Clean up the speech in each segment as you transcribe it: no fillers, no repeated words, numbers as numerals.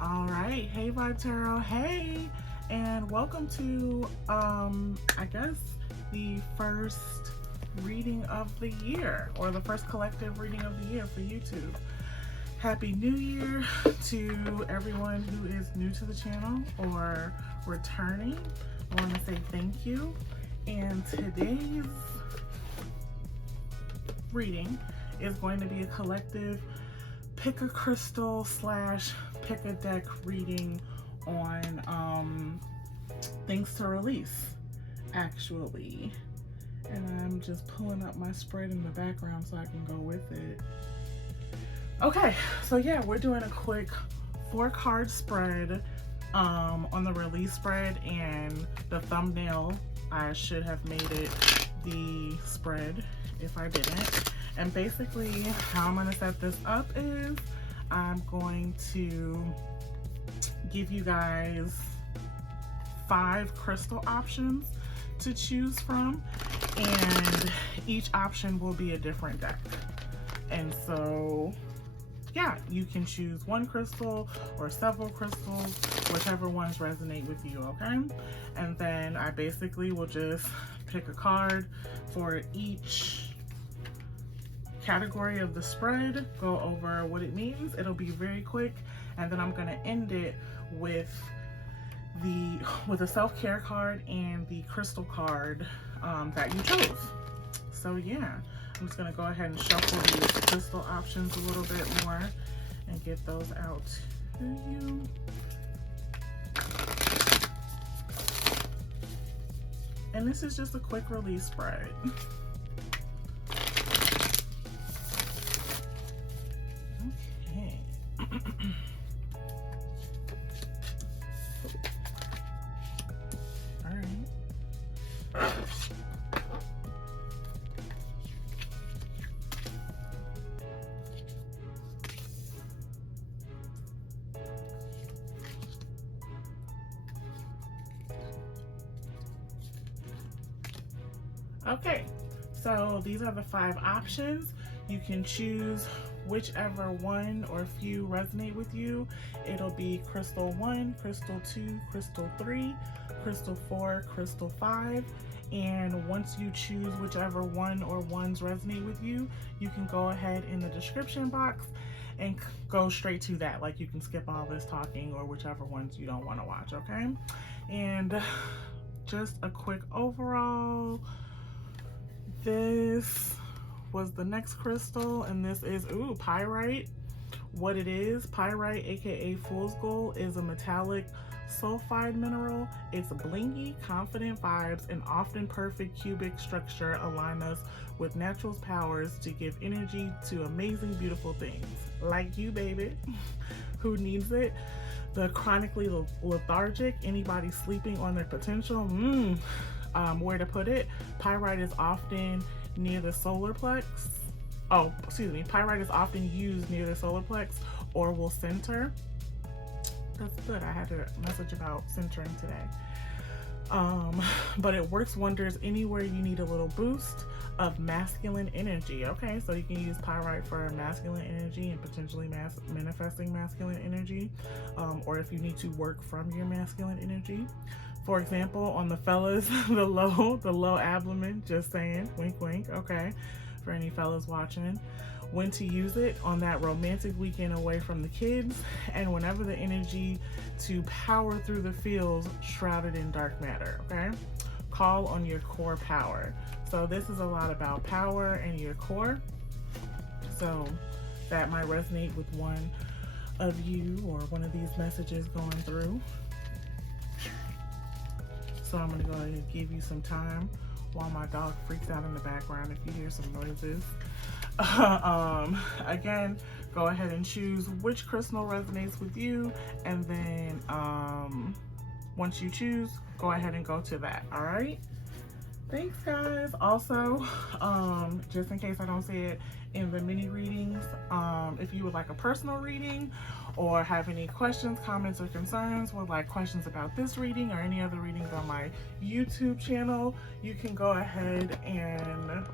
All right, hey Vibe Tarot, hey, and welcome to I guess the first reading of the year, or the first collective reading of the year for YouTube. Happy New Year to everyone who is new to the channel or returning. I want to say thank you. And today's reading is going to be a collective pick a crystal slash pick a deck reading on things to release, actually. And I'm just pulling up my spread in the background so I can go with it. Okay, so yeah, we're doing a quick 4-card spread on the release spread, and the thumbnail, I should have made it the spread if I didn't. And basically how I'm going to set this up is I'm going to give you guys 5 crystal options to choose from, and each option will be a different deck. And so yeah, you can choose one crystal or several crystals, whichever ones resonate with you, okay? And then I basically will just pick a card for each category of the spread, go over what it means. It'll be very quick, and then I'm going to end it with a self-care card and the crystal card that you chose. So yeah, I'm just going to go ahead and shuffle these crystal options a little bit more and get those out to you. And this is just a quick release spread. Okay. All right. Okay, so these are the 5 options. You can choose whichever one or few resonate with you. It'll be crystal 1, crystal 2, crystal 3, crystal 4, crystal 5. And once you choose whichever one or ones resonate with you, you can go ahead in the description box and go straight to that. Like, you can skip all this talking or whichever ones you don't want to watch, okay? And just a quick overall. This was the next crystal, and this is pyrite. What it is, pyrite, aka fool's gold, is a metallic sulfide mineral. It's blingy, confident vibes, and often perfect cubic structure align us with natural powers to give energy to amazing, beautiful things. Like you, baby. Who needs it? The chronically lethargic, anybody sleeping on their potential. Where to put it? Pyrite is often near the solar plex. Pyrite is often used near the solar plex or will center. That's good. I had a message about centering today. But it works wonders anywhere you need a little boost of masculine energy. Okay, so you can use pyrite for masculine energy and potentially manifesting masculine energy, or if you need to work from your masculine energy. For example, on the fellas, the low abdomen, just saying, wink, wink, okay, for any fellas watching. When to use it on that romantic weekend away from the kids, and whenever the energy to power through the fields shrouded in dark matter, okay? Call on your core power. So this is a lot about power and your core. So that might resonate with one of you or one of these messages going through. So I'm going to go ahead and give you some time while my dog freaks out in the background if you hear some noises. Again, go ahead and choose which crystal resonates with you, and then once you choose, go ahead and go to that. All right? Thanks, guys. Also, just in case I don't say it in the mini readings, if you would like a personal reading or have any questions, comments, or concerns, would like questions about this reading or any other readings on my YouTube channel, you can go ahead and,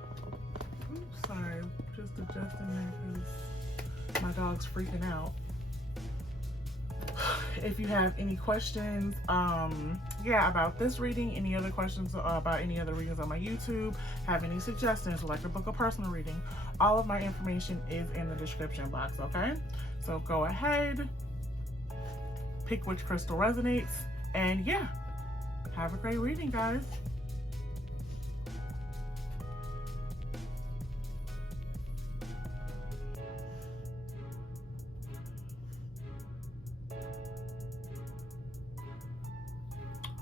sorry, just adjusting there because my dog's freaking out. if you have any questions, yeah, about this reading, any other questions about any other readings on my YouTube, have any suggestions, would like to book a personal reading, all of my information is in the description box, okay? So go ahead, pick which crystal resonates, and yeah, have a great reading, guys.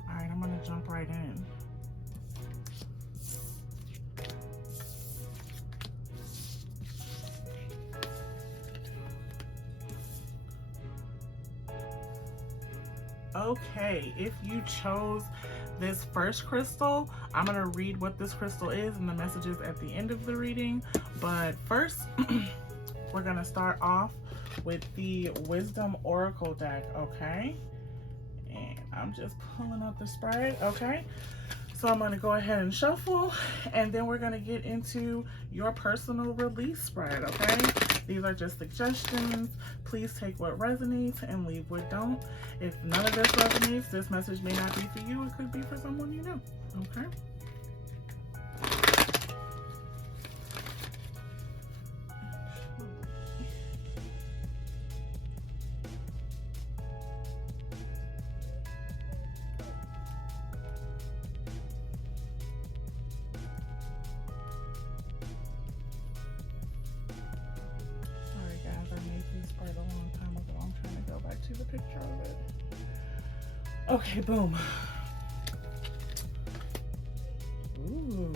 All right, I'm gonna jump right in. Okay, if you chose this first crystal, I'm going to read what this crystal is and the messages at the end of the reading. But first, we're going to start off with the Wisdom Oracle deck, okay? And I'm just pulling up the spread, okay? So I'm going to go ahead and shuffle, and then we're going to get into your personal release spread, okay? These are just suggestions. Please take what resonates and leave what don't. If none of this resonates, this message may not be for you. It could be for someone you know, okay? The picture of it. Okay, boom. Ooh.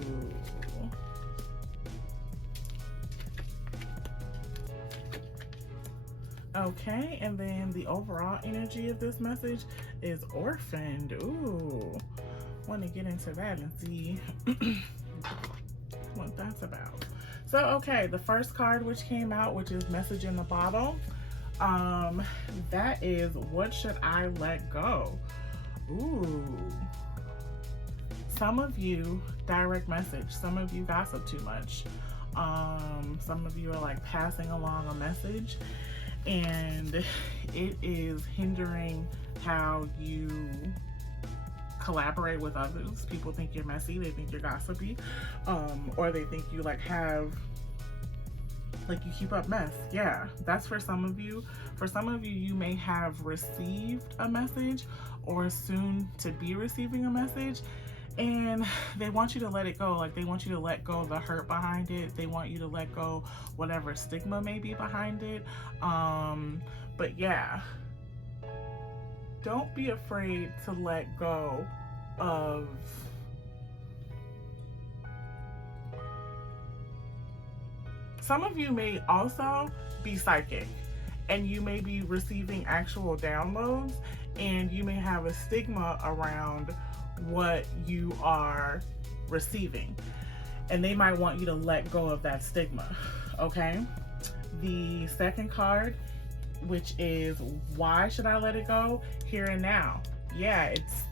Okay, and then the overall energy of this message is orphaned. Ooh. Want to get into that and see what that's about. So, okay, the first card which came out, which is Message in the Bottle. That is, what should I let go? Ooh. Some of you direct message. Some of you gossip too much. Some of you are like passing along a message and it is hindering how you collaborate with others. People think you're messy. They think you're gossipy. Or they think you like have like you keep up mess. Yeah, that's for some of you. For some of you, you may have received a message or soon to be receiving a message, and they want you to let it go. Like they want you to let go of the hurt behind it. They want you to let go whatever stigma may be behind it. But yeah, don't be afraid to let go of some of you may also be psychic and you may be receiving actual downloads and you may have a stigma around what you are receiving. And they might want you to let go of that stigma, okay? The second card, which is why should I let it go? Here and now. Yeah, it's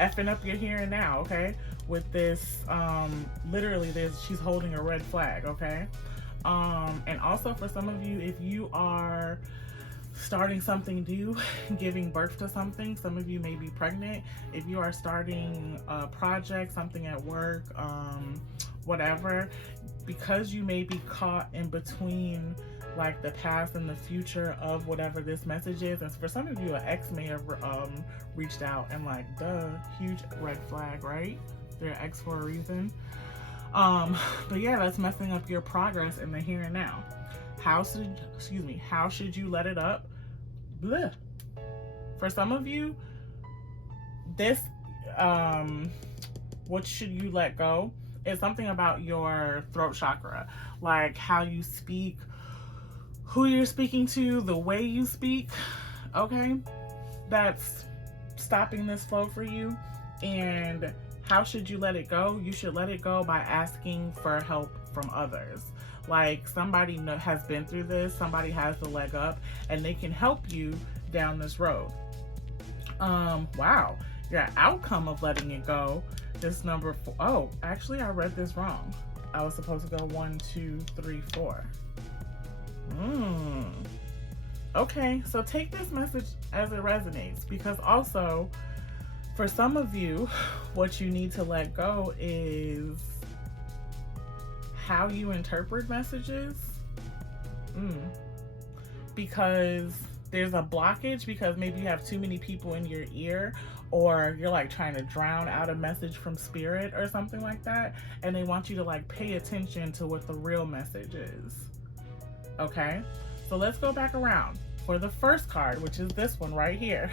effing up your here and now, okay? With this, literally this, she's holding a red flag, okay? And also for some of you, if you are starting something new, giving birth to something, some of you may be pregnant. If you are starting a project, something at work, whatever, because you may be caught in between like the past and the future of whatever this message is. And for some of you, an ex may have reached out and like, duh, huge red flag, right? They're an ex for a reason. But yeah, that's messing up your progress in the here and now. How should you let it up? Bleh. For some of you, this, what should you let go is something about your throat chakra, like how you speak, who you're speaking to, the way you speak, okay? That's stopping this flow for you. And how should you let it go? You should let it go by asking for help from others. Like somebody has been through this, somebody has the leg up, and they can help you down this road. Wow, your outcome of letting it go, this number 4. Oh, actually I read this wrong. I was supposed to go 1, 2, 3, 4. Okay, so take this message as it resonates, because also for some of you, what you need to let go is how you interpret messages. Because there's a blockage, because maybe you have too many people in your ear, or you're like trying to drown out a message from spirit or something like that, and they want you to like pay attention to what the real message is. Okay, so let's go back around for the first card, which is this one right here.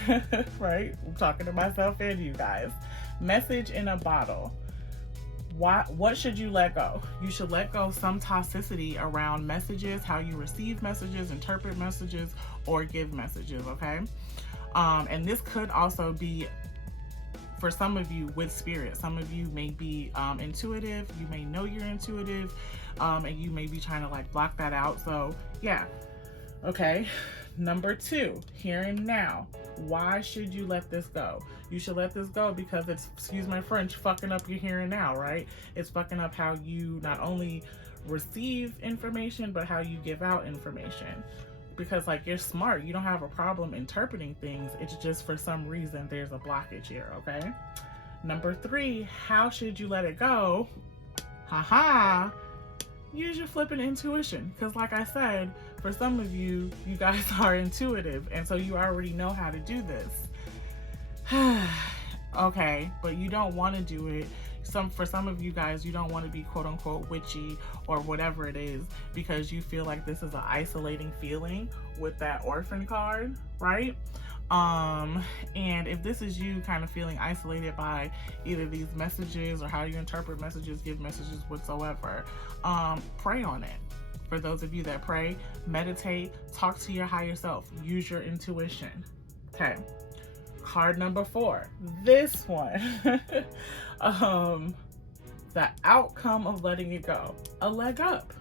Right, I'm talking to myself and you guys. Message in a bottle. What should you let go? You should let go some toxicity around messages, how you receive messages, interpret messages, or give messages. Okay, and this could also be for some of you with spirit. Some of you may be intuitive. You may know you're intuitive, and you may be trying to like block that out. So yeah. Okay, number 2, here and now. Why should you let this go? You should let this go because it's, excuse my French, fucking up your here and now, right? It's fucking up how you not only receive information, but how you give out information. Because like, you're smart, you don't have a problem interpreting things. It's just for some reason there's a blockage here. Okay, number 3, how should you let it go? Haha. Use your flipping intuition, because like I said, for some of you, you guys are intuitive, and so you already know how to do this. Okay, but you don't want to do it. For some of you guys, you don't want to be quote unquote witchy or whatever it is, because you feel like this is an isolating feeling with that orphan card, right? And if this is you kind of feeling isolated by either these messages or how you interpret messages, give messages whatsoever, pray on it. For those of you that pray, meditate, talk to your higher self, use your intuition. Okay, card number 4, this one. The outcome of letting it go, a leg up.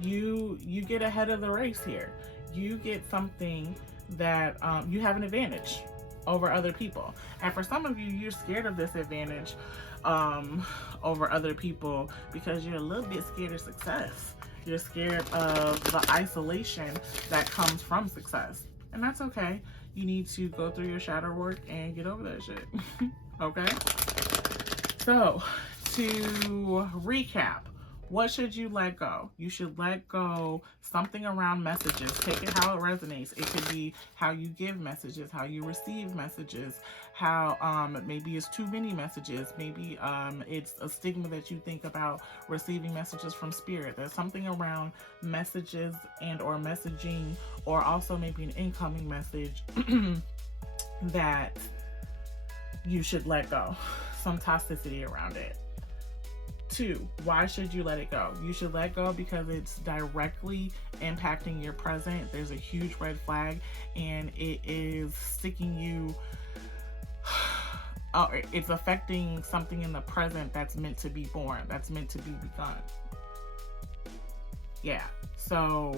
You get ahead of the race here. You get something that you have an advantage over other people, and for some of you, you're scared of this advantage over other people because you're a little bit scared of success. You're scared of the isolation that comes from success, and that's okay. You need to go through your shadow work and get over that shit. Okay, so to recap, what should you let go? You should let go something around messages. Take it how it resonates. It could be how you give messages, how you receive messages, how maybe it's too many messages. Maybe it's a stigma that you think about receiving messages from spirit. There's something around messages and or messaging, or also maybe an incoming message that you should let go. Some toxicity around it. 2, why should you let it go? You should let go because it's directly impacting your present. There's a huge red flag, and it is sticking you. It's affecting something in the present that's meant to be born, that's meant to be begun. Yeah, so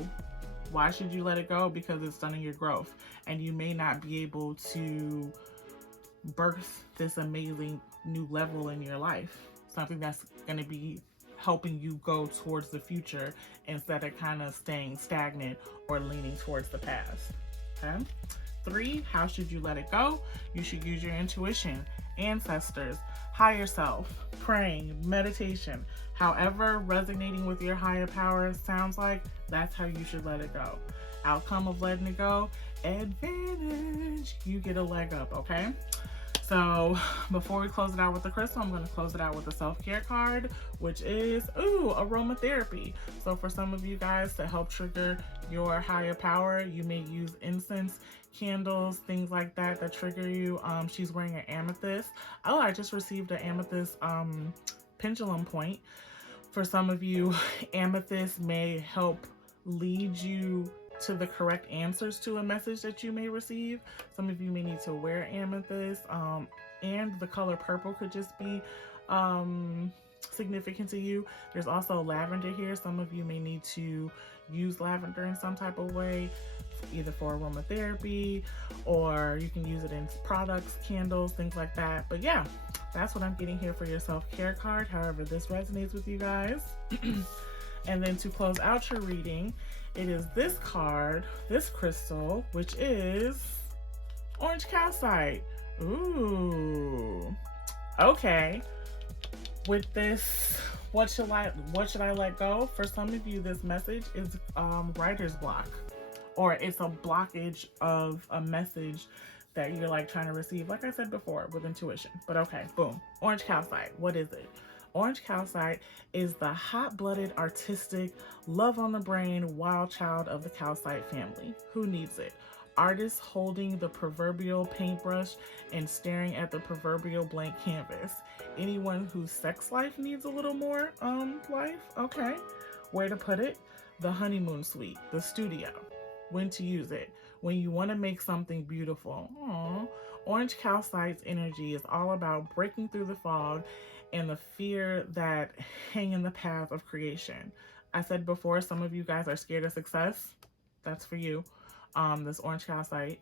why should you let it go? Because it's stunning your growth, and you may not be able to birth this amazing new level in your life. Something that's going to be helping you go towards the future instead of kind of staying stagnant or leaning towards the past. Okay. 3, how should you let it go? You should use your intuition, ancestors, higher self, praying, meditation, however resonating with your higher power sounds like, that's how you should let it go. Outcome of letting it go, advantage. You get a leg up, okay? So before we close it out with the crystal, I'm going to close it out with the self-care card, which is, aromatherapy. So for some of you guys, to help trigger your higher power, you may use incense, candles, things like that that trigger you. She's wearing an amethyst. Oh, I just received an amethyst pendulum point. For some of you, amethyst may help lead you to the correct answers to a message that you may receive. Some of you may need to wear amethyst, and the color purple could just be significant to you. There's also lavender here. Some of you may need to use lavender in some type of way, either for aromatherapy, or you can use it in products, candles, things like that. But yeah, that's what I'm getting here for your self-care card, however this resonates with you guys. And then to close out your reading, it is this card, this crystal, which is orange calcite. Ooh. Okay. With this, what should I let go? For some of you, this message is writer's block, or it's a blockage of a message that you're like trying to receive, like I said before, with intuition. But okay, boom. Orange calcite. What is it? Orange calcite is the hot-blooded, artistic, love on the brain, wild child of the calcite family. Who needs it? Artists holding the proverbial paintbrush and staring at the proverbial blank canvas. Anyone whose sex life needs a little more life. Okay. Where to put it? The honeymoon suite, the studio. When to use it? When you want to make something beautiful. Aww. Orange calcite's energy is all about breaking through the fog and the fear that hang in the path of creation. I said before, some of you guys are scared of success. That's for you. This orange calcite.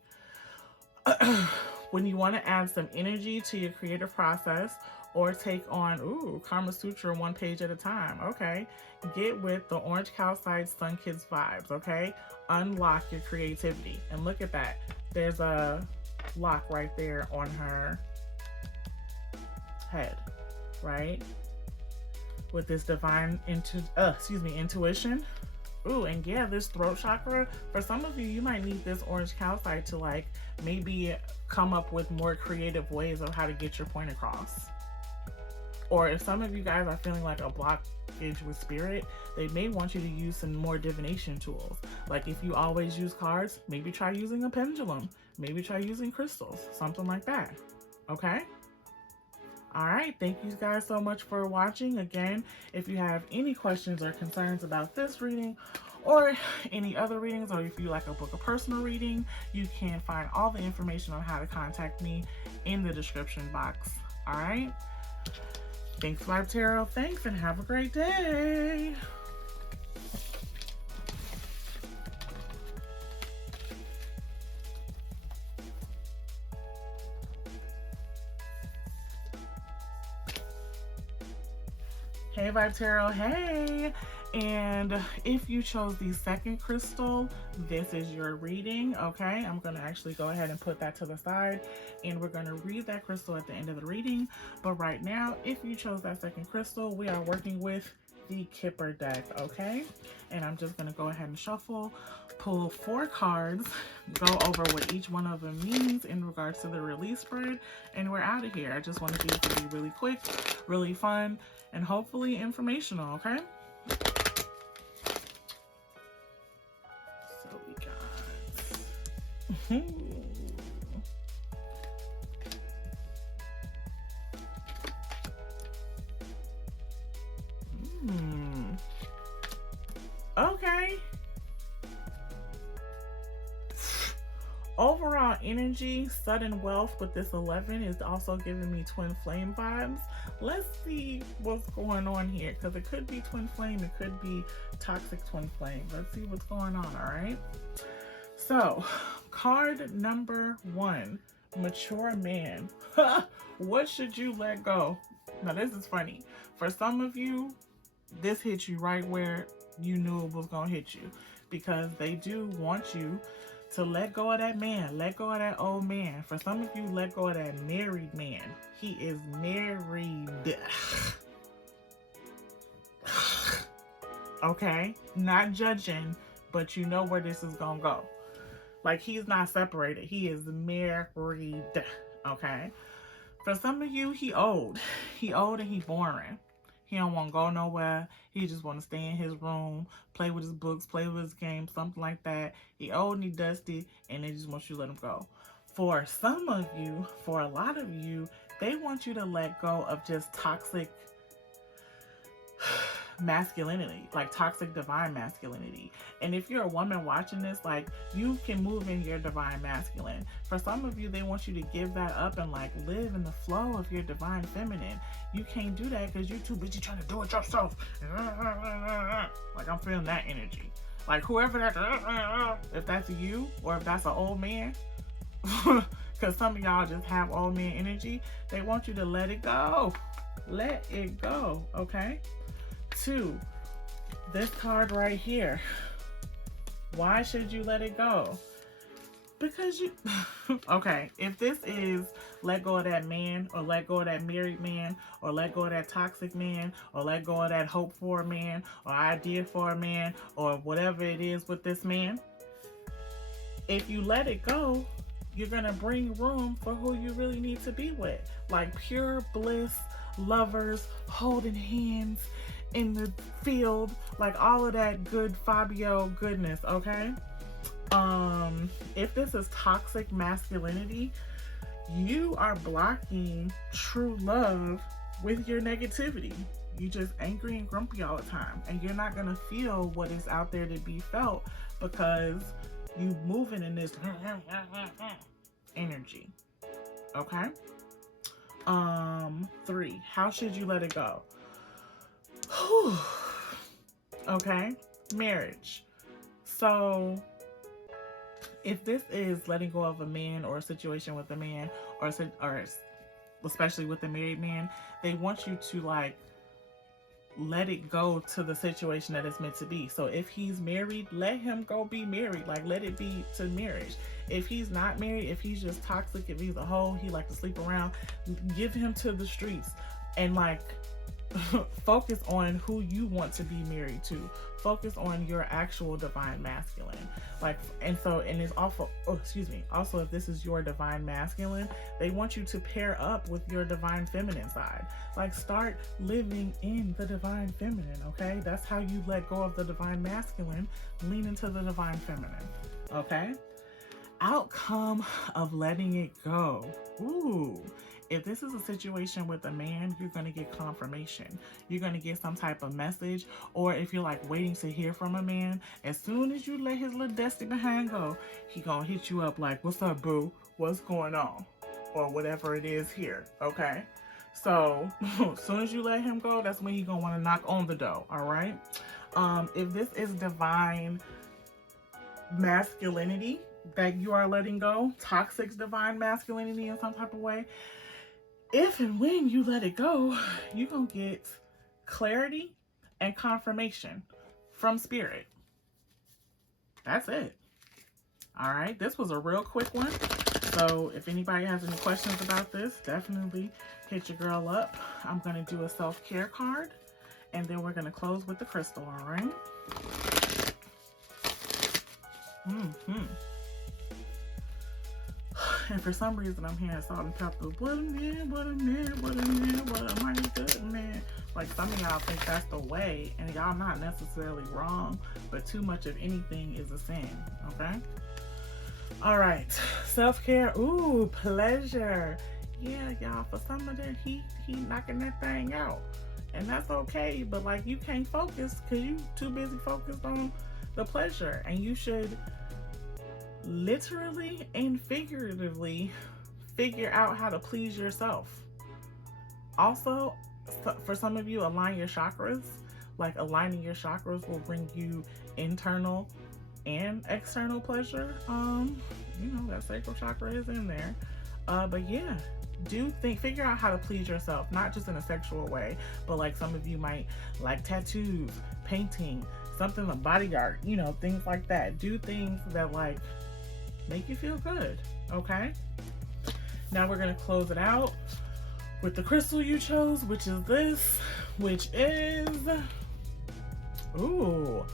When you want to add some energy to your creative process or take on, Kama Sutra 1 page at a time. Okay. Get with the orange calcite Sun Kids vibes. Okay. Unlock your creativity. And look at that. There's a lock right there on her head, right? With this divine intuition. Ooh, and yeah, this throat chakra, for some of you, you might need this orange calcite to like maybe come up with more creative ways of how to get your point across. Or if some of you guys are feeling like a blockage with spirit, they may want you to use some more divination tools. Like if you always use cards, maybe try using a pendulum. Maybe try using crystals, something like that. Okay? All right, thank you guys so much for watching. Again, if you have any questions or concerns about this reading or any other readings, or if you like a book or personal reading, you can find all the information on how to contact me in the description box. All right, thanks, Vibe Tarot. Thanks, and have a great day. Hey Vibe Tarot, hey! And if you chose the second crystal, this is your reading, okay? I'm gonna actually go ahead and put that to the side, and we're gonna read that crystal at the end of the reading. But right now, if you chose that second crystal, we are working with the Kipper deck, okay? And I'm just gonna go ahead and shuffle, pull 4 cards, go over what each one of them means in regards to the release spread, and we're out of here. I just wanted these to be really quick, really fun, and hopefully informational, okay? So we got... Okay. Overall energy, sudden wealth with this 11 is also giving me twin flame vibes. Let's see what's going on here, because it could be twin flame, it could be toxic twin flame. Let's see what's going on, all right? So, card number 1, mature man. What should you let go? Now, this is funny. For some of you, this hit you right where you knew it was going to hit you, because they do want you to let go of that man, let go of that old man. For some of you, let go of that married man. He is married. Okay? Not judging, but you know where this is gonna go. Like, he's not separated. He is married. Okay? For some of you, he old. He old and he boring. He don't want to go nowhere. He just want to stay in his room, play with his books, play with his games, something like that. He old and he dusty, and they just want you to let him go. For some of you, for a lot of you, they want you to let go of just toxic masculinity, like toxic divine masculinity. And if you're a woman watching this, like, you can move in your divine masculine. For some of you, they want you to give that up and like live in the flow of your divine feminine. You can't do that because you're too busy trying to do it yourself. Like, I'm feeling that energy. Like, whoever that, if that's you or if that's an old man, because some of y'all just have old man energy, they want you to let it go. Let it go, okay? 2, this card right here. Why should you let it go? Because you, okay, if this is let go of that man, or let go of that married man, or let go of that toxic man, or let go of that hope for a man, or idea for a man, or whatever it is with this man, if you let it go, you're gonna bring room for who you really need to be with. Like pure bliss, lovers, holding hands in the field, like all of that good Fabio goodness, okay? If this is toxic masculinity, you are blocking true love with your negativity. You just angry and grumpy all the time, and you're not gonna feel what is out there to be felt because you moving in this energy. Okay. 3, how should you let it go? Okay, marriage. So if this is letting go of a man, or a situation with a man, or especially with a married man, they want you to like let it go to the situation that it's meant to be. So if he's married, let him go be married. Like let it be to marriage. If he's not married, if he's just toxic, if he's a hoe, he like to sleep around, give him to the streets and like focus on who you want to be married to. Focus on your actual divine masculine. Like, and it's also, also if this is your divine masculine, they want you to pair up with your divine feminine side. Like start living in the divine feminine, okay? That's how you let go of the divine masculine, lean into the divine feminine, okay? Outcome of letting it go. Ooh. If this is a situation with a man, you're going to get confirmation. You're going to get some type of message. Or if you're like waiting to hear from a man, as soon as you let his little dusty behind go, he going to hit you up like, what's up, boo? What's going on? Or whatever it is here. Okay. So as soon as you let him go, that's when he going to want to knock on the door. All right. If this is divine masculinity that you are letting go, toxic divine masculinity in some type of way, if and when you let it go, you're going to get clarity and confirmation from spirit. That's it. All right. This was a real quick one. So if anybody has any questions about this, definitely hit your girl up. I'm going to do a self-care card, and then we're going to close with the crystal. All right. And for some reason, I'm hearing salt and pepper. What a man, what a man, what a man, what a mighty good man. Like some of y'all think that's the way, and y'all not necessarily wrong, but too much of anything is a sin, okay? All right, self-care, ooh, pleasure. Yeah, y'all, for some of them, he knocking that thing out. And that's okay, but like you can't focus because you too busy focused on the pleasure, and you should literally and figuratively figure out how to please yourself. Also, for some of you, align your chakras. Like aligning your chakras will bring you internal and external pleasure. You know, that sacral chakra is in there. But yeah, figure out how to please yourself, not just in a sexual way, but like some of you might like tattoos, painting, something like body art, you know, things like that. Do things that like make you feel good, okay? Now we're gonna close it out with the crystal you chose, which is this, which is, ooh,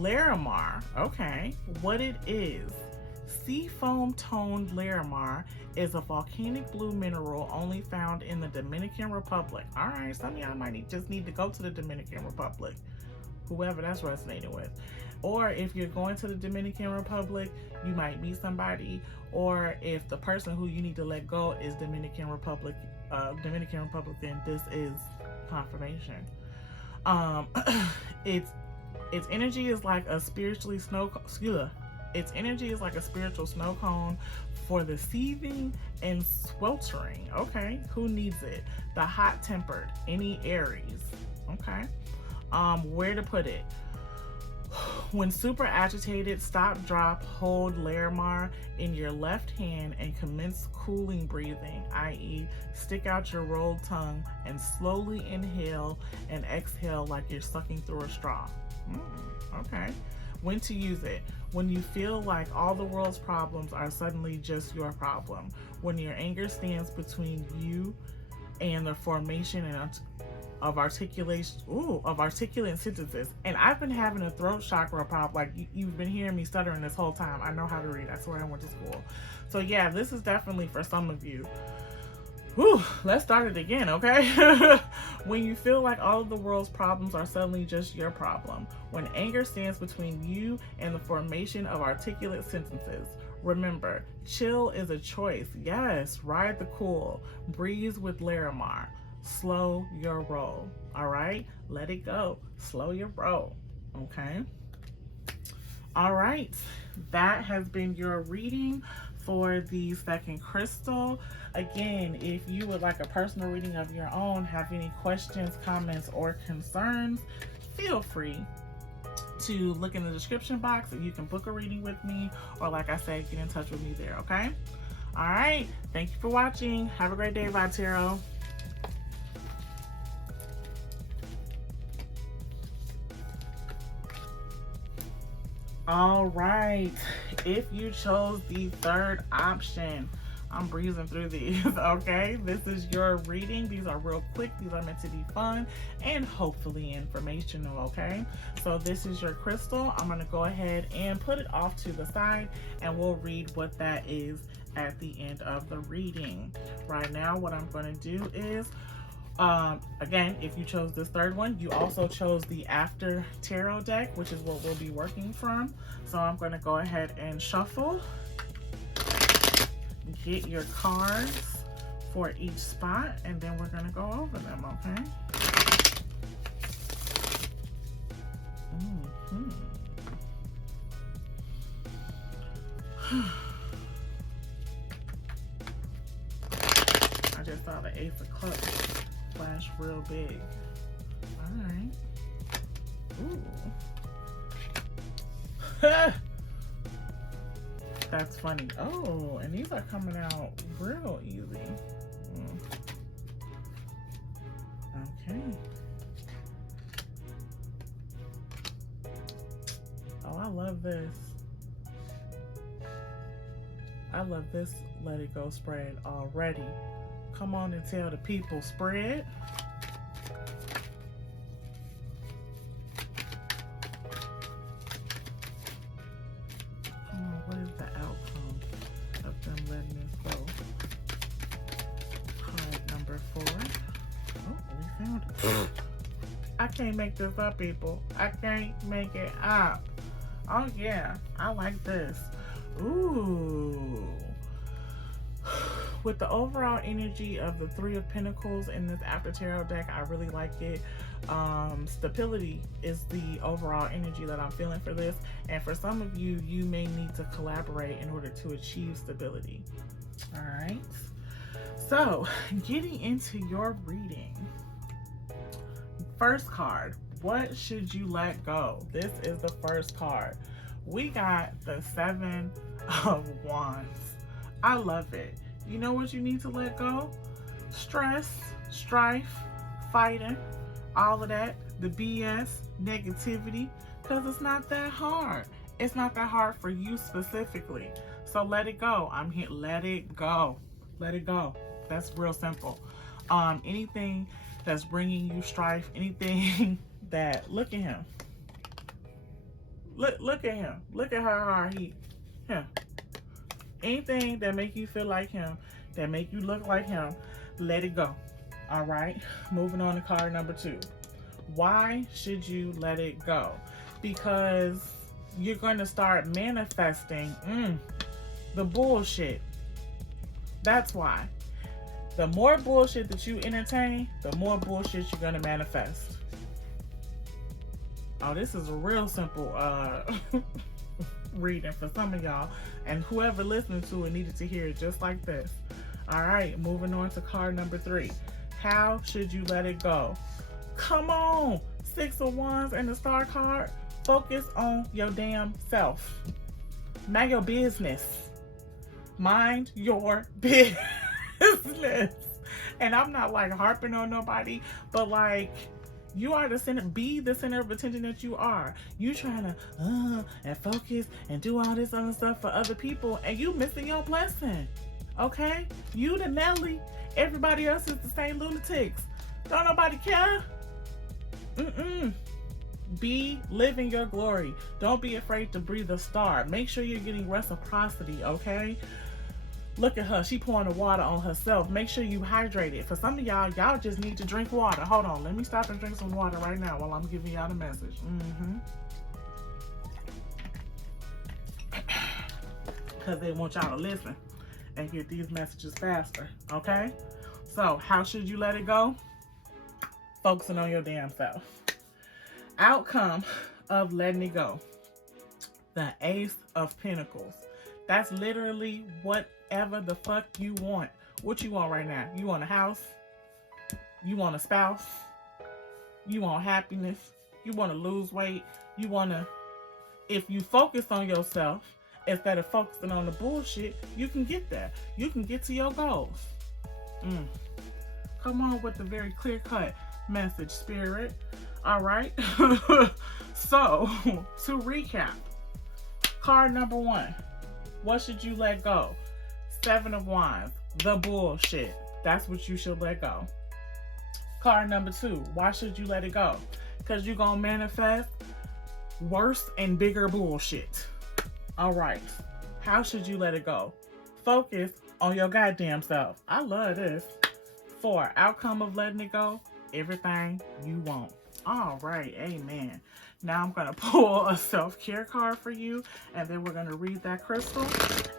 Larimar. Okay, what it is, seafoam toned Larimar is a volcanic blue mineral only found in the Dominican Republic. All right, some of y'all might just need to go to the Dominican Republic, whoever that's resonating with. Or if you're going to the Dominican Republic, you might meet somebody. Or if the person who you need to let go is Dominican Republican, this is confirmation. Its energy is like a spiritual snow cone for the seething and sweltering. Okay, who needs it? The hot-tempered, any Aries. Okay, where to put it? When super agitated, stop, drop, hold Larimar in your left hand and commence cooling breathing, i.e. stick out your rolled tongue and slowly inhale and exhale like you're sucking through a straw. Okay. When to use it. When you feel like all the world's problems are suddenly just your problem. When your anger stands between you and the formation of articulate sentences. And I've been having a throat chakra problem. Like you've been hearing me stuttering this whole time. I know how to read. I swear I went to school. So yeah, this is definitely for some of you. Whew, let's start it again, okay? When you feel like all of the world's problems are suddenly just your problem. When anger stands between you and the formation of articulate sentences. Remember, chill is a choice. Yes, ride the cool. Breeze with Larimar. Slow your roll. All right? Let it go. Slow your roll. Okay? All right. That has been your reading for the second crystal. Again, if you would like a personal reading of your own, have any questions, comments, or concerns, feel free to look in the description box and you can book a reading with me, or like I said, get in touch with me there, okay? All right. Thank you for watching. Have a great day, Vibe Tarot. All right. If you chose the third option, I'm breezing through these, okay? This is your reading. These are real quick. These are meant to be fun and hopefully informational, okay? So this is your crystal. I'm going to go ahead and put it off to the side and we'll read what that is at the end of the reading. Right now, what I'm going to do is, again, if you chose this third one, you also chose the After Tarot deck, which is what we'll be working from. So I'm going to go ahead and shuffle. Get your cards for each spot, and then we're going to go over them, okay? I just saw the Ace of Cups flash real big. All right. Ooh. That's funny. Oh, and these are coming out real easy. Okay. Oh, I love this. I love this Let It Go spread already. Come on and tell the people spread. What is the outcome of them letting this go? Card number 4. Oh, we found it. I can't make this up, people. I can't make it up. Oh, yeah. I like this. Ooh. With the overall energy of the 3 of Pentacles in this After Tarot deck, I really like it. Stability is the overall energy that I'm feeling for this. And for some of you, you may need to collaborate in order to achieve stability. All right. So, getting into your reading. First card, what should you let go? This is the first card. We got the 7 of Wands. I love it. You know what you need to let go? Stress, strife, fighting, all of that, the BS, negativity, because it's not that hard. It's not that hard for you specifically. So let it go. I'm here. Let it go. Let it go. That's real simple. Anything that's bringing you strife, anything that, look at him. Look at him. Look at how hard him. Anything that make you feel like him, that make you look like him, let it go. All right. Moving on to card number 2. Why should you let it go? Because you're going to start manifesting the bullshit. That's why. The more bullshit that you entertain, the more bullshit you're going to manifest. Oh, this is a real simple reading for some of y'all, and whoever listening to it needed to hear it just like this. All right, moving on to card number 3. How should you let it go? Come on, 6 of Wands and the Star card. Focus on your damn self. Mind your business. Mind your business. And I'm not like harping on nobody, but like, You are the center. Be the center of attention that you are. You trying to and focus and do all this other stuff for other people, and you missing your blessing. Okay? You the Nelly. Everybody else is the same lunatics. Don't nobody care. Be living your glory. Don't be afraid to breathe a star. Make sure you're getting reciprocity, okay? Look at her. She pouring the water on herself. Make sure you hydrate it. For some of y'all just need to drink water. Hold on. Let me stop and drink some water right now while I'm giving y'all the message. Because they want y'all to listen and get these messages faster, okay? So, how should you let it go? Focusing on your damn self. Outcome of letting it go. The Ace of Pentacles. That's literally whatever the fuck you want. What you want right now? You want a house? You want a spouse? You want happiness? You want to lose weight? You want to... If you focus on yourself instead of focusing on the bullshit, you can get there. You can get to your goals. Come on with the very clear-cut message, Spirit. All right. So, to recap, card number 1. What should you let go? 7 of Wands. The bullshit. That's what you should let go. Card number 2. Why should you let it go? Because you're going to manifest worse and bigger bullshit. All right. How should you let it go? Focus on your goddamn self. I love this. 4. Outcome of letting it go. Everything you want. All right. Amen. Now I'm going to pull a self-care card for you, and then we're going to read that crystal,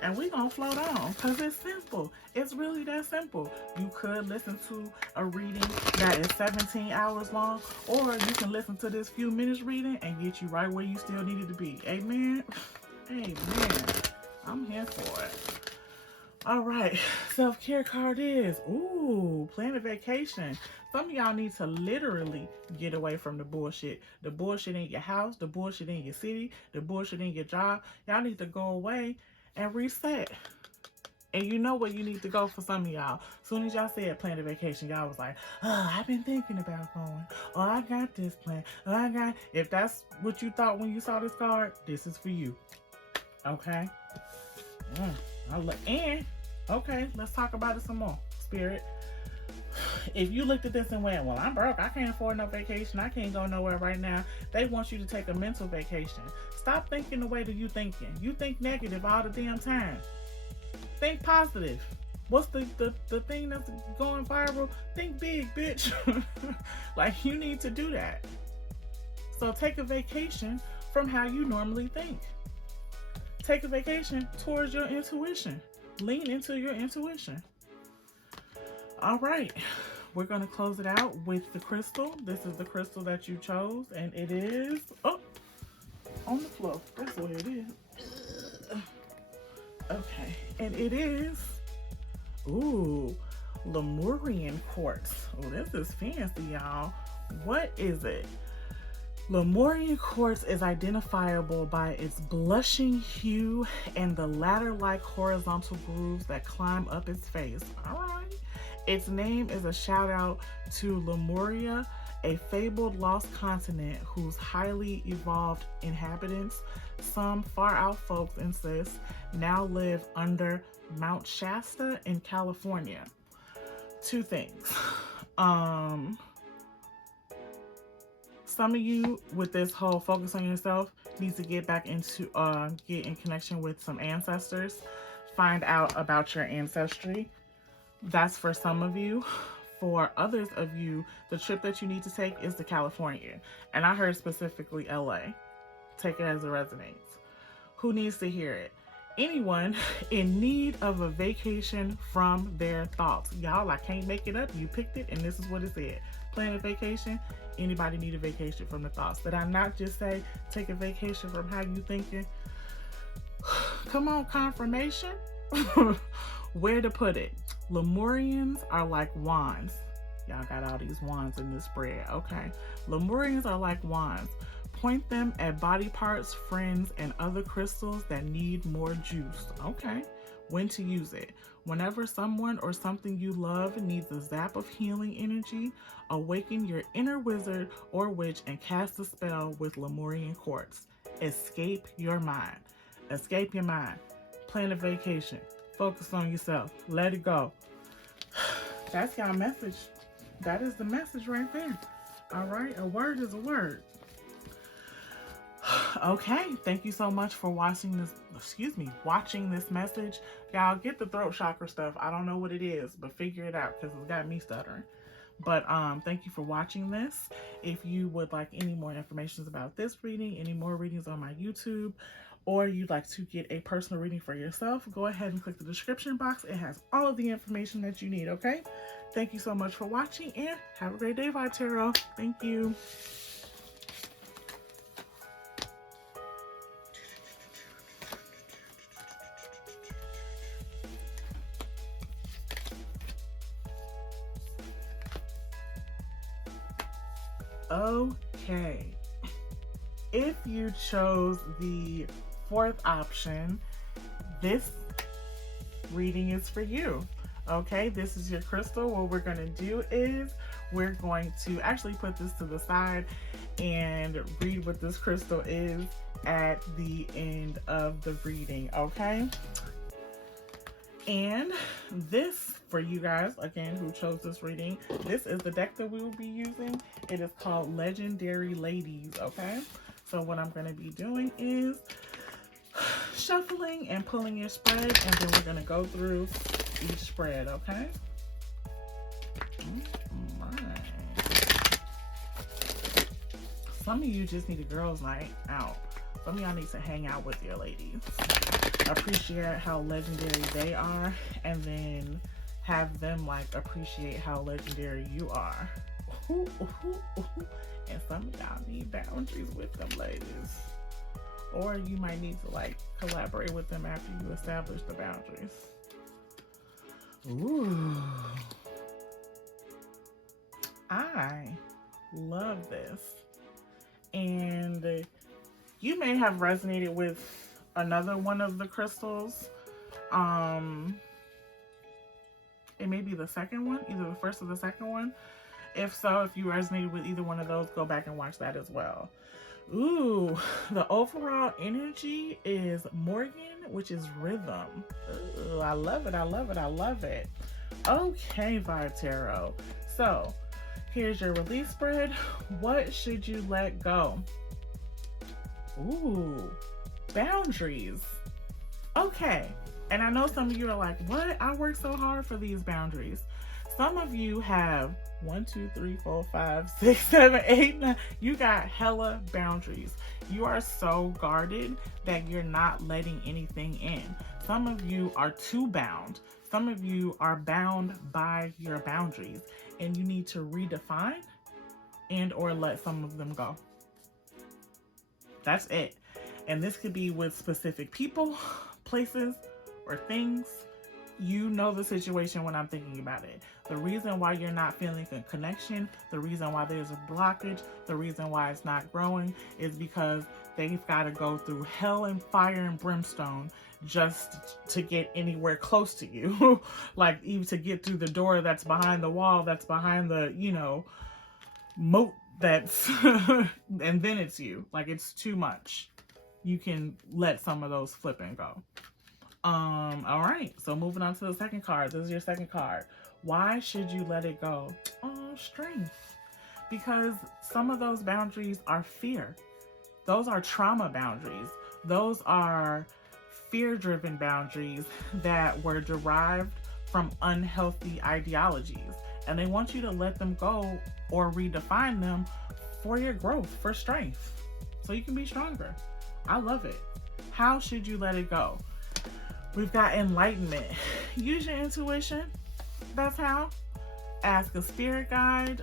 and we're going to float on, because it's simple. It's really that simple. You could listen to a reading that is 17 hours long, or you can listen to this few minutes reading and get you right where you still needed to be. Amen? Amen. I'm here for it. All right. Self-care card is, plan a vacation. Some of y'all need to literally get away from the bullshit. The bullshit in your house, the bullshit in your city, the bullshit in your job. Y'all need to go away and reset. And you know where you need to go for some of y'all. As soon as y'all said plan a vacation, y'all was like, I've been thinking about going. Oh, I got this plan. Oh, if that's what you thought when you saw this card, this is for you. Okay? Okay, let's talk about it some more, Spirit. If you looked at this and went, well, I'm broke, I can't afford no vacation, I can't go nowhere right now, they want you to take a mental vacation. Stop thinking the way that you thinking. You think negative all the damn time. Think positive. What's the thing that's going viral? Think big, bitch. Like, you need to do that. So take a vacation from how you normally think. Take a vacation towards your intuition. Lean into your intuition. All right, we're going to close it out with the crystal. This is the crystal that you chose, and it is on the floor. That's where it is. Okay, and it is Lemurian quartz. Oh, this is fancy, y'all. What is it? Lemurian quartz is identifiable by its blushing hue and the ladder-like horizontal grooves that climb up its face. All right. Its name is a shout out to Lemuria, a fabled lost continent whose highly evolved inhabitants, some far out folks insist, now live under Mount Shasta in California. 2 things. Some of you with this whole focus on yourself need to get back into, get in connection with some ancestors. Find out about your ancestry. That's for some of you. For others of you, the trip that you need to take is to California. And I heard specifically LA. Take it as it resonates. Who needs to hear it? Anyone in need of a vacation from their thoughts. Y'all, I can't make it up. You picked it and this is what it said. Plan a vacation. Anybody need a vacation from the thoughts? Did I not just say take a vacation from how you thinking? Come on, confirmation. Where to put it? Lemurians are like wands. Y'all got all these wands in this spread. Okay. Lemurians are like wands. Point them at body parts, friends, and other crystals that need more juice. Okay. when to use it. Whenever someone or something you love needs a zap of healing energy, awaken your inner wizard or witch and cast a spell with Lemurian quartz. Escape your mind. Escape your mind. Plan a vacation. Focus on yourself. Let it go. That's y'all message. That is the message right there. All right, a word is a word. Okay, thank you so much for watching this message. Y'all get the throat chakra stuff. I don't know what it is, but figure it out because it's got me stuttering. But thank you for watching this. If you would like any more information about this reading, any more readings on my YouTube, or you'd like to get a personal reading for yourself, go ahead and click the description box. It has all of the information that you need, okay? Thank you so much for watching and have a great day, Vibe Tarot. Thank you. Okay, if you chose the fourth option, this reading is for you. Okay, this is your crystal. What we're going to do is we're going to actually put this to the side and read what this crystal is at the end of the reading, okay? And this, for you guys, again, who chose this reading, this is the deck that we will be using. It is called Legendary Ladies, okay? So what I'm going to be doing is shuffling and pulling your spread, and then we're going to go through each spread, okay? Some of you just need a girls' night out. Some of y'all need to hang out with your ladies. Appreciate how legendary they are, and then have them like appreciate how legendary you are. Ooh, ooh, ooh. And some of y'all need boundaries with them ladies, or you might need to like collaborate with them after you establish the boundaries. Ooh, I love this. And you may have resonated with another one of the crystals. It may be the second one, either the first or the second one. If so, if you resonated with either one of those, go back and watch that as well. Ooh, the overall energy is Morgan, which is rhythm. Ooh, I love it, I love it, I love it. Okay, Vibe Tarot. So, here's your release spread. What should you let go? Ooh, boundaries. Okay, and I know some of you are like, what? I worked so hard for these boundaries. Some of you have 1, 2, 3, 4, 5, 6, 7, 8, 9. You got hella boundaries. You are so guarded that you're not letting anything in. Some of you are too bound. Some of you are bound by your boundaries, and you need to redefine and or let some of them go. That's it. And this could be with specific people, places, or things. You know the situation when I'm thinking about it. The reason why you're not feeling a connection, the reason why there's a blockage, the reason why it's not growing is because they've got to go through hell and fire and brimstone just to get anywhere close to you. Like even to get through the door that's behind the wall, that's behind the, you know, moat that's, and then it's you. Like it's too much. You can let some of those flip and go. All right, so moving on to the second card. This is your second card. Why should you let it go? Oh, strength. Because some of those boundaries are fear. Those are trauma boundaries. Those are fear-driven boundaries that were derived from unhealthy ideologies. And they want you to let them go or redefine them for your growth, for strength, so you can be stronger. I love it. How should you let it go? We've got enlightenment. Use your intuition. That's how. Ask a spirit guide.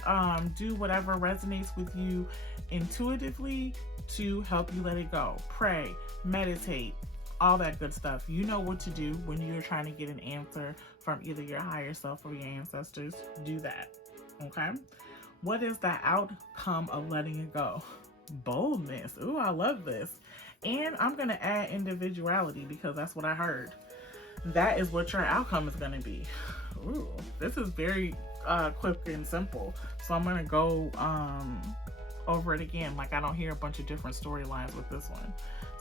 Do whatever resonates with you intuitively to help you let it go. Pray, meditate, all that good stuff. You know what to do when you're trying to get an answer from either your higher self or your ancestors. Do that. Okay? What is the outcome of letting it go? Boldness. Ooh, I love this. And I'm going to add individuality because that's what I heard. that is what your outcome is going to be. Ooh, this is very quick and simple. So I'm going to go over it again, like I don't hear a bunch of different storylines with this one.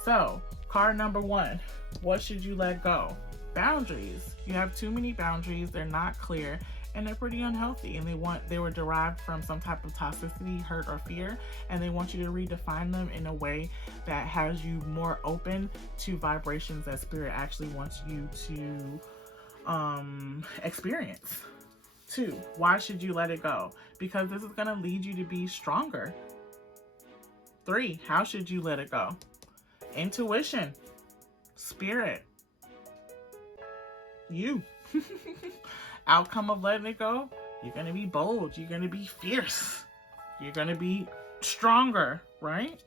So, card number 1, what should you let go? Boundaries. You have too many boundaries, they're not clear, and they're pretty unhealthy, and they were derived from some type of toxicity, hurt, or fear, and they want you to redefine them in a way that has you more open to vibrations that spirit actually wants you to experience. 2, why should you let it go? Because this is going to lead you to be stronger. 3, how should you let it go? Intuition, spirit, you. Outcome of letting it go, you're going to be bold, you're going to be fierce, you're going to be stronger, right?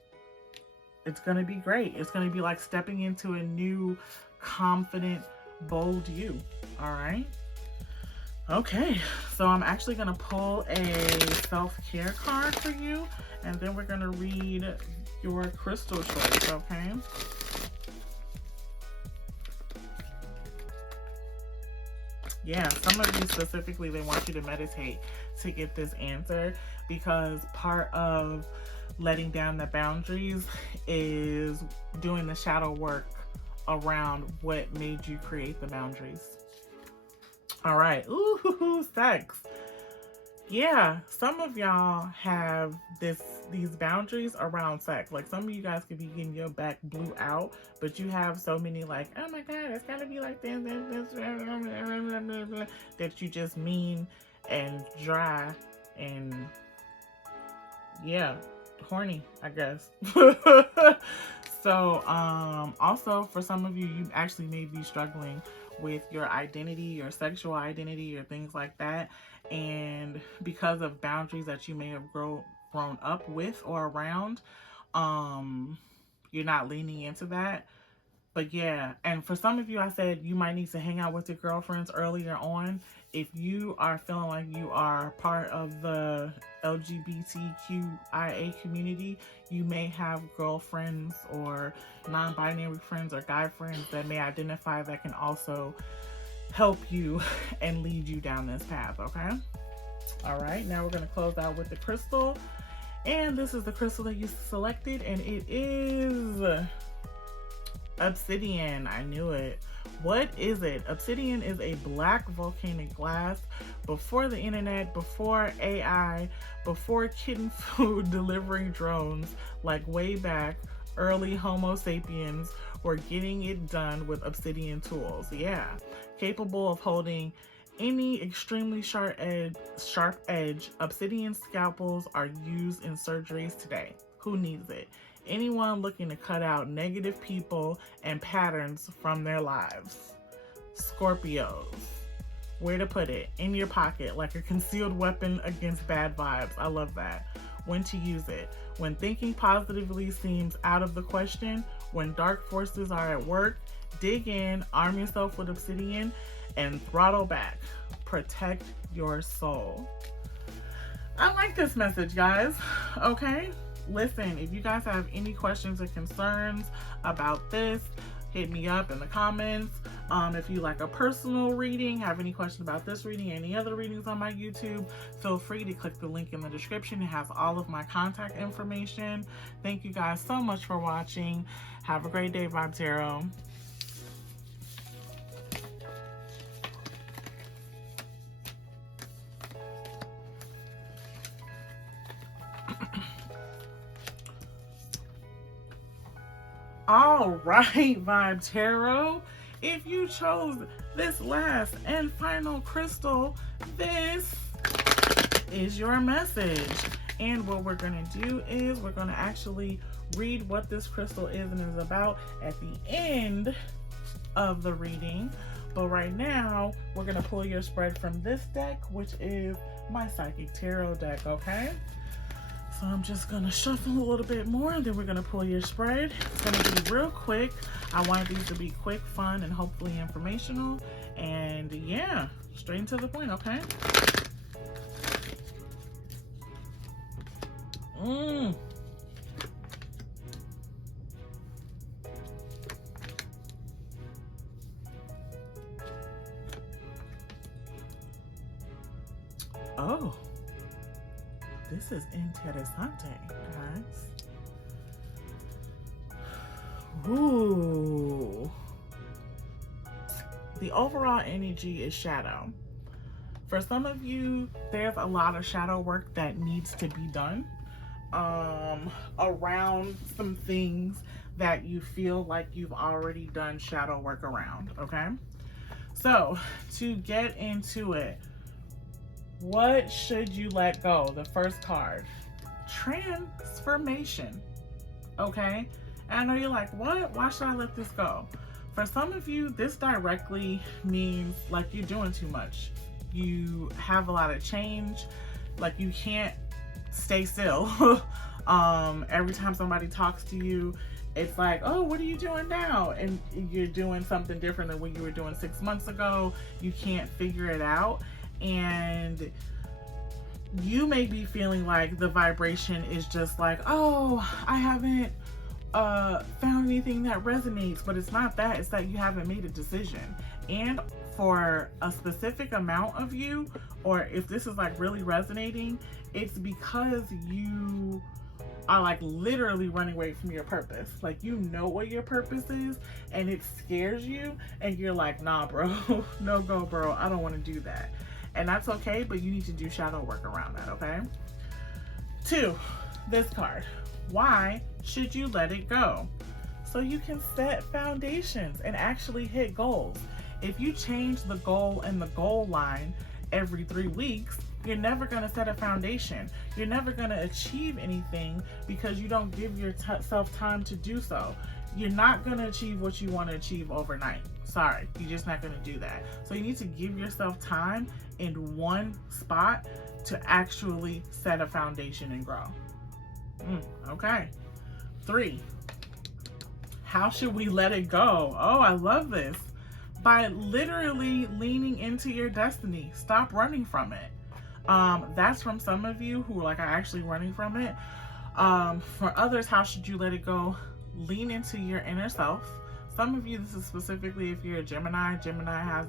It's going to be great. It's going to be like stepping into a new, confident, bold you. All right. Okay, so I'm actually going to pull a self-care card for you, and then we're going to read your crystal choice, okay? Yeah, some of you specifically, they want you to meditate to get this answer, because part of letting down the boundaries is doing the shadow work around what made you create the boundaries. All right. Ooh, sex. Yeah, some of y'all have these boundaries around sex. Like, some of you guys could be getting your back blew out, but you have so many like, oh my God, it's gotta be like this, that you just mean and dry and yeah, horny, I guess. So, also for some of you, you actually may be struggling with your identity, your sexual identity, or things like that. And because of boundaries that you may have grown up with or around, you're not leaning into that. But yeah, and for some of you, I said you might need to hang out with your girlfriends earlier on. If you are feeling like you are part of the LGBTQIA community, you may have girlfriends or non-binary friends or guy friends that may identify that can also help you and lead you down this path, okay? All right, now we're going to close out with the crystal. And this is the crystal that you selected, and it is obsidian. I knew it. What is it? Obsidian is a black volcanic glass. Before the internet, before AI, before kitten food delivering drones, like way back, early Homo sapiens were getting it done with obsidian tools. Yeah, capable of holding any extremely sharp edge. Obsidian scalpels are used in surgeries today. Who needs it? Anyone looking to cut out negative people and patterns from their lives. Scorpios. Where to put it? In your pocket, like a concealed weapon against bad vibes. I love that. When to use it? When thinking positively seems out of the question, when dark forces are at work, dig in, arm yourself with obsidian, and throttle back. Protect your soul. I like this message, guys. Okay? Listen, if you guys have any questions or concerns about this, hit me up in the comments. If you like a personal reading, have any questions about this reading, any other readings on my YouTube, feel free to click the link in the description. It has all of my contact information. Thank you guys so much for watching. Have a great day, Vibe Tarot. All right, Vibe Tarot. If you chose this last and final crystal, this is your message. And what we're going to do is we're going to actually read what this crystal is and is about at the end of the reading. But right now, we're going to pull your spread from this deck, which is my Psychic Tarot deck, okay? So I'm just going to shuffle a little bit more, and then we're going to pull your spread. It's going to be real quick. I wanted these to be quick, fun, and hopefully informational. And yeah, straight into the point, okay? Oh, this is interesante, guys. Ooh. The overall energy is shadow. For some of you, there's a lot of shadow work that needs to be done around some things that you feel like you've already done shadow work around, okay? So, to get into it, what should you let go? The first card, transformation, okay? And I know you're like, what? Why should I let this go? For some of you, this directly means like you're doing too much. You have a lot of change, like you can't stay still. Every time somebody talks to you, it's like, oh, what are you doing now? And you're doing something different than what you were doing 6 months ago. You can't figure it out. And you may be feeling like the vibration is just like, oh, I haven't found anything that resonates, but it's not that. It's that you haven't made a decision. And for a specific amount of you, or if this is like really resonating, it's because you are like literally running away from your purpose. Like, you know what your purpose is and it scares you and you're like, nah, bro, no go, bro. I don't want to do that. And that's okay, but you need to do shadow work around that, okay? 2, this card. Why should you let it go? So you can set foundations and actually hit goals. If you change the goal and the goal line every 3 weeks, you're never going to set a foundation. You're never going to achieve anything because you don't give yourself time to do so. You're not going to achieve what you want to achieve overnight. Sorry, you're just not going to do that. So you need to give yourself time in one spot to actually set a foundation and grow. Okay. 3, how should we let it go? Oh, I love this. By literally leaning into your destiny. Stop running from it. That's from some of you who are actually running from it. For others, how should you let it go? Lean into your inner self. Some of you, this is specifically if you're a Gemini. Gemini has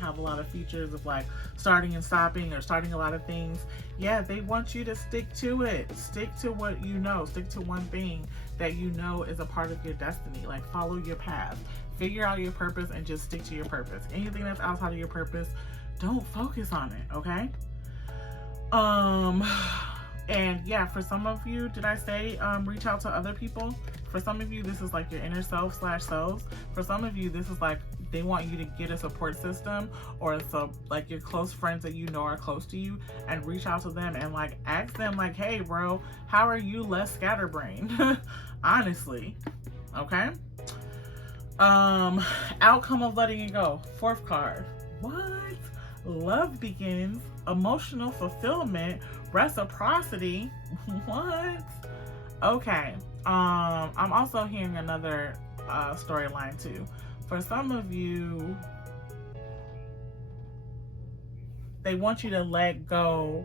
have a lot of features of like starting and stopping or starting a lot of things. Yeah, they want you to stick to it. Stick to what you know. Stick to one thing that you know is a part of your destiny. Like, follow your path. Figure out your purpose and just stick to your purpose. Anything that's outside of your purpose, don't focus on it, okay? And yeah, for some of you, did I say reach out to other people? For some of you, this is like your inner self / selves. For some of you, this is like they want you to get a support system or like your close friends that you know are close to you, and reach out to them and like ask them like, hey bro, how are you less scatterbrained? Honestly, okay? Outcome of letting it go. 4th card. What? Love begins, emotional fulfillment, reciprocity. What? Okay. I'm also hearing another storyline too. For some of you, they want you to let go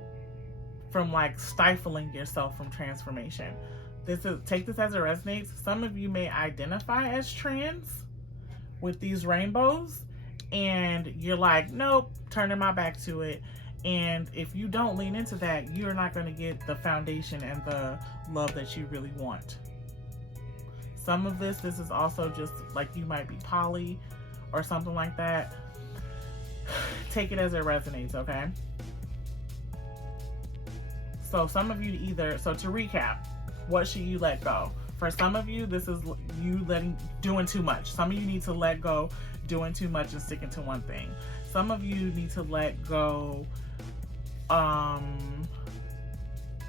from like stifling yourself from transformation. Take this as it resonates. Some of you may identify as trans with these rainbows, and you're like, nope, turning my back to it. And if you don't lean into that, you're not going to get the foundation and the love that you really want. Some of this is also just like you might be poly or something like that. Take it as it resonates, okay? So some of you so to recap, what should you let go? For some of you, this is you doing too much. Some of you need to let go doing too much and sticking to one thing. Some of you need to let go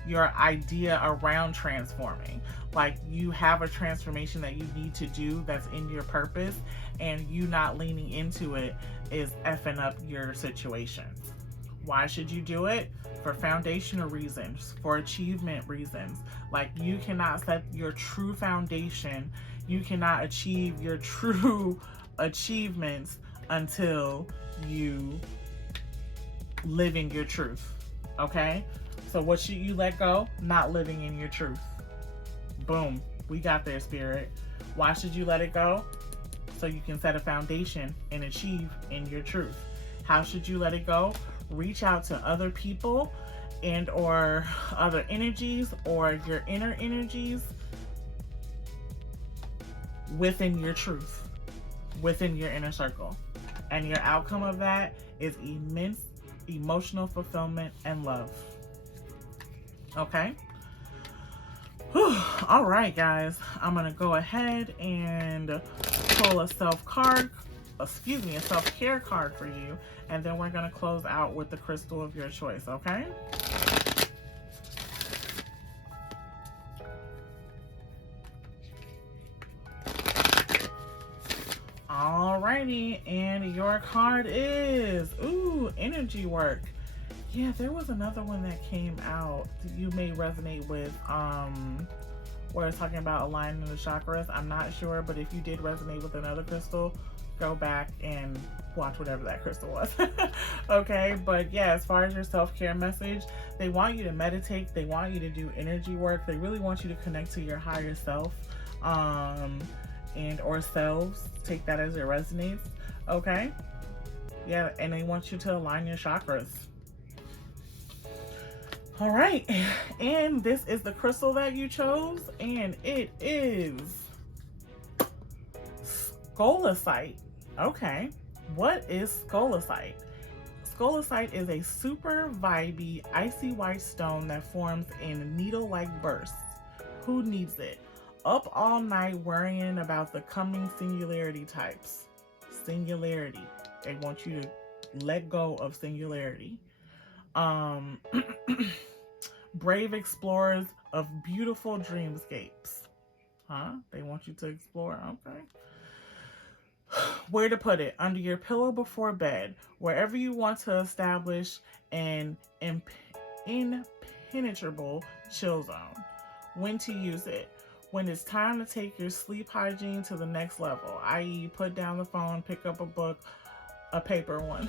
your idea around transforming. Like, you have a transformation that you need to do that's in your purpose, and you not leaning into it is effing up your situation. Why should you do it? For foundational reasons, for achievement reasons. Like, you cannot set your true foundation, you cannot achieve your true achievements until you live in your truth, okay? So what should you let go? Not living in your truth. Boom, we got there, Spirit. Why should you let it go? So you can set a foundation and achieve in your truth. How should you let it go? reach out to other people and or other energies or your inner energies within your truth, within your inner circle. And your outcome of that is immense emotional fulfillment and love. Okay? Whew. All right, guys. I'm going to go ahead and pull a self-care card for you. And then we're going to close out with the crystal of your choice, okay? Alrighty, and your card is, ooh, energy work. Yeah, there was another one that came out that you may resonate with, where it's talking about aligning the chakras. I'm not sure, but if you did resonate with another crystal, go back and watch whatever that crystal was. Okay, but yeah, as far as your self-care message, they want you to meditate, they want you to do energy work, they really want you to connect to your higher self, and or selves. Take that as it resonates. Okay, yeah, and they want you to align your chakras. All right, and this is the crystal that you chose, and it is scolecite. Okay, what is scolecite? Scolecite is a super vibey, icy white stone that forms in needle-like bursts. Who needs it? Up all night worrying about the coming singularity types. Singularity. They want you to let go of singularity. Brave explorers of beautiful dreamscapes. Huh? They want you to explore. Okay. Where to put it? Under your pillow before bed. Wherever you want to establish an impenetrable chill zone. When to use it? When it's time to take your sleep hygiene to the next level, i.e. put down the phone, pick up a book, a paper one.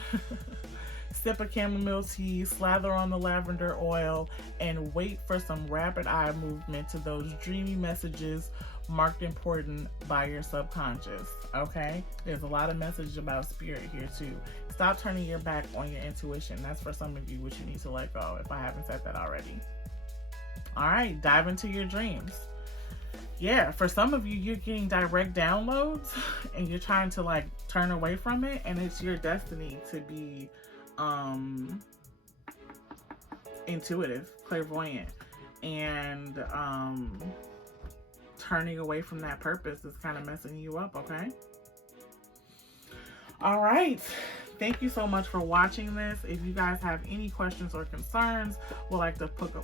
Sip a chamomile tea, slather on the lavender oil, and wait for some rapid eye movement to those dreamy messages marked important by your subconscious. Okay? There's a lot of message about spirit here too. Stop turning your back on your intuition. That's for some of you what you need to let go, if I haven't said that already. All right, dive into your dreams. Yeah, for some of you, you're getting direct downloads and you're trying to like turn away from it, and it's your destiny to be intuitive, clairvoyant, and turning away from that purpose is kind of messing you up. Okay. All right. Thank you so much for watching this. If you guys have any questions or concerns, would like to book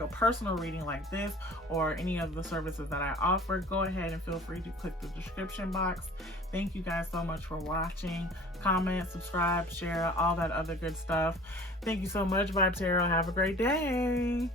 a personal reading like this or any of the services that I offer, go ahead and feel free to click the description box. Thank you guys so much for watching. Comment, subscribe, share, all that other good stuff. Thank you so much, Vibe Tarot. Have a great day.